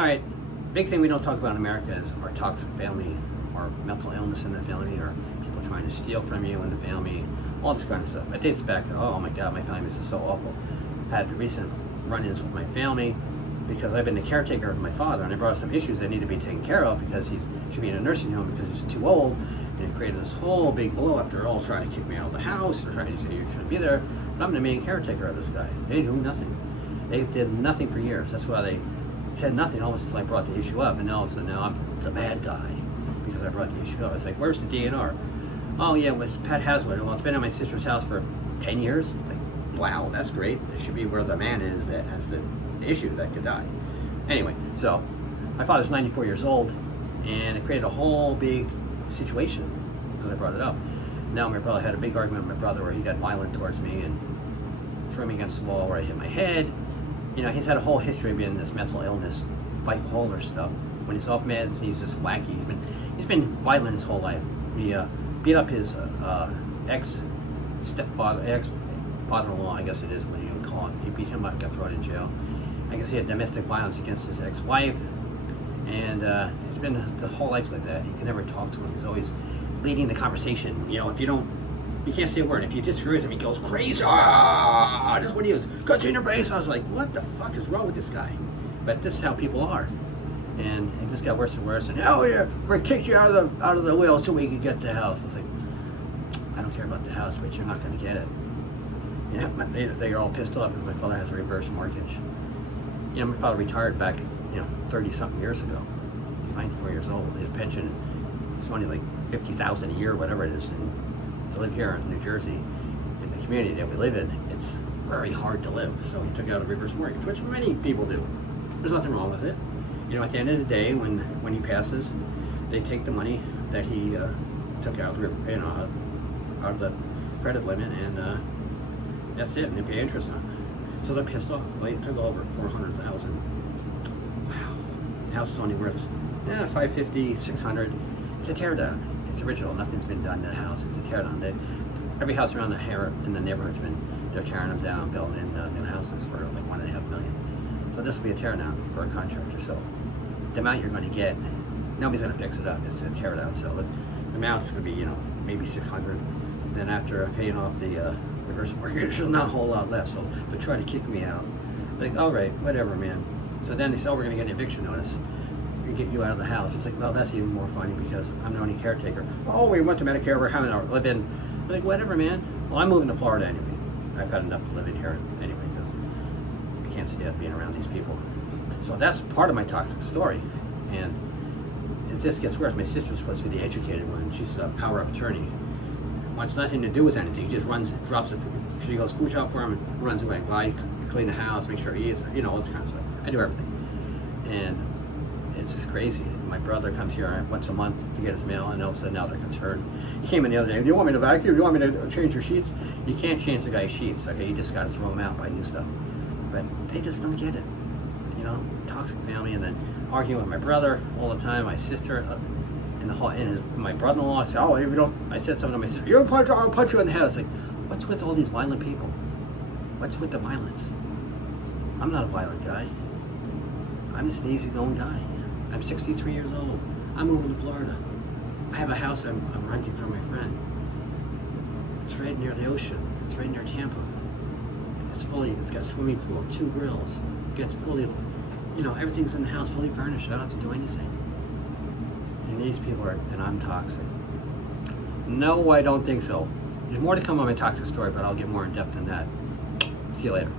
All right, big thing we don't talk about in America is our toxic family, or mental illness in the family, or people trying to steal from you in the family, all this kind of stuff. It dates back, oh my God, my family is so awful. I had recent run-ins with my family because I've been the caretaker of my father, and I brought some issues that need to be taken care of because he should be in a nursing home because he's too old, and it created this whole big blow-up. They're all trying to kick me out of the house, they're trying to say you shouldn't be there, but I'm the main caretaker of this guy. They do nothing. They did nothing for years. That's why they said nothing almost until I brought the issue up, and now it's now I'm the bad guy because I brought the issue up. It's like, where's the DNR? Oh yeah, with Pat Haswood. Well, it's been at my sister's house for 10 years. Like, wow, that's great. It should be where the man is that has the issue that could die. Anyway, so my father's 94 years old, and it created a whole big situation because I brought it up. Now my brother had a big argument with my brother where he got violent towards me and threw me against the wall where I hit my head. You know, he's had a whole history of being this mental illness, bipolar stuff. When he's off meds, he's just wacky. He's been violent his whole life. He beat up his ex-father-in-law, I guess it is what you would call it. He beat him up, got thrown in jail. I guess he had domestic violence against his ex-wife, and it's been the whole life like that. He can never talk to him. He's always leading the conversation. You know, if you can't say a word. If you disagree with him, he goes crazy. Ah, that's what he is. Cuts in your face. I was like, what the fuck is wrong with this guy? But this is how people are, and it just got worse and worse. And oh yeah, we're gonna kick you out of the wheel so we can get the house. I was like, I don't care about the house, but you're not gonna get it. Yeah, they are all pissed off because my father has a reverse mortgage. You know, my father retired back, 30-something years ago. He's 94 years old. His pension is only like $50,000 a year, whatever it is. And to live here in New Jersey, in the community that we live in, it's very hard to live. So he took out a reverse mortgage, which many people do. There's nothing wrong with it. You know, at the end of the day, when he passes, they take the money that he took out, out of the credit limit, and that's it, and they pay interest on it. So they're pissed off. Well, it took over $400,000. Wow. The house is only worth $550, $600. It's a tear down. It's original. Nothing's been done to the house. It's a tear down. Every house around in the neighborhood's they're tearing them down, building new houses for like $1.5 million. So this will be a tear down for a contractor. So the amount you're going to get, nobody's going to fix it up. It's a tear down. So the amount's going to be, maybe $600. Then after paying off the reverse mortgage, there's not a whole lot left. So they try to kick me out. Like, all right, whatever, man. So then they say, oh, we're going to get an eviction notice. We get you out of the house. It's like, well, that's even more funny because I'm the only caretaker. Oh, we went to Medicare. We're having our live in. Like, whatever, man. Well, I'm moving to Florida anyway. I've had enough living here anyway because I can't stand being around these people. So that's part of my toxic story, and it just gets worse. My sister's supposed to be the educated one. She's a power of attorney. Wants nothing to do with anything. He just drops it. She goes food shop for him and runs away. Well, I clean the house, make sure he eats, all this kind of stuff. I do everything, and it's just crazy. My brother comes here once a month to get his mail, and all of a sudden now they're concerned. He came in the other day. Do you want me to vacuum? Do you want me to change your sheets? You can't change the guy's sheets. Okay, you just got to throw them out, buy new stuff. But they just don't get it. Toxic family, and then arguing with my brother all the time. My sister, and my brother-in-law said, "Oh, if you don't," I said something to my sister. "You don't punch, I'll punch you in the head." It's like, what's with all these violent people? What's with the violence? I'm not a violent guy. I'm just an easygoing guy. I'm 63 years old. I'm moving to Florida. I have a house I'm renting from my friend. It's right near the ocean. It's right near Tampa. It's got a swimming pool, 2 grills. It gets fully, everything's in the house fully furnished. I don't have to do anything. And these people and I'm toxic. No, I don't think so. There's more to come on my toxic story, but I'll get more in depth than that. See you later.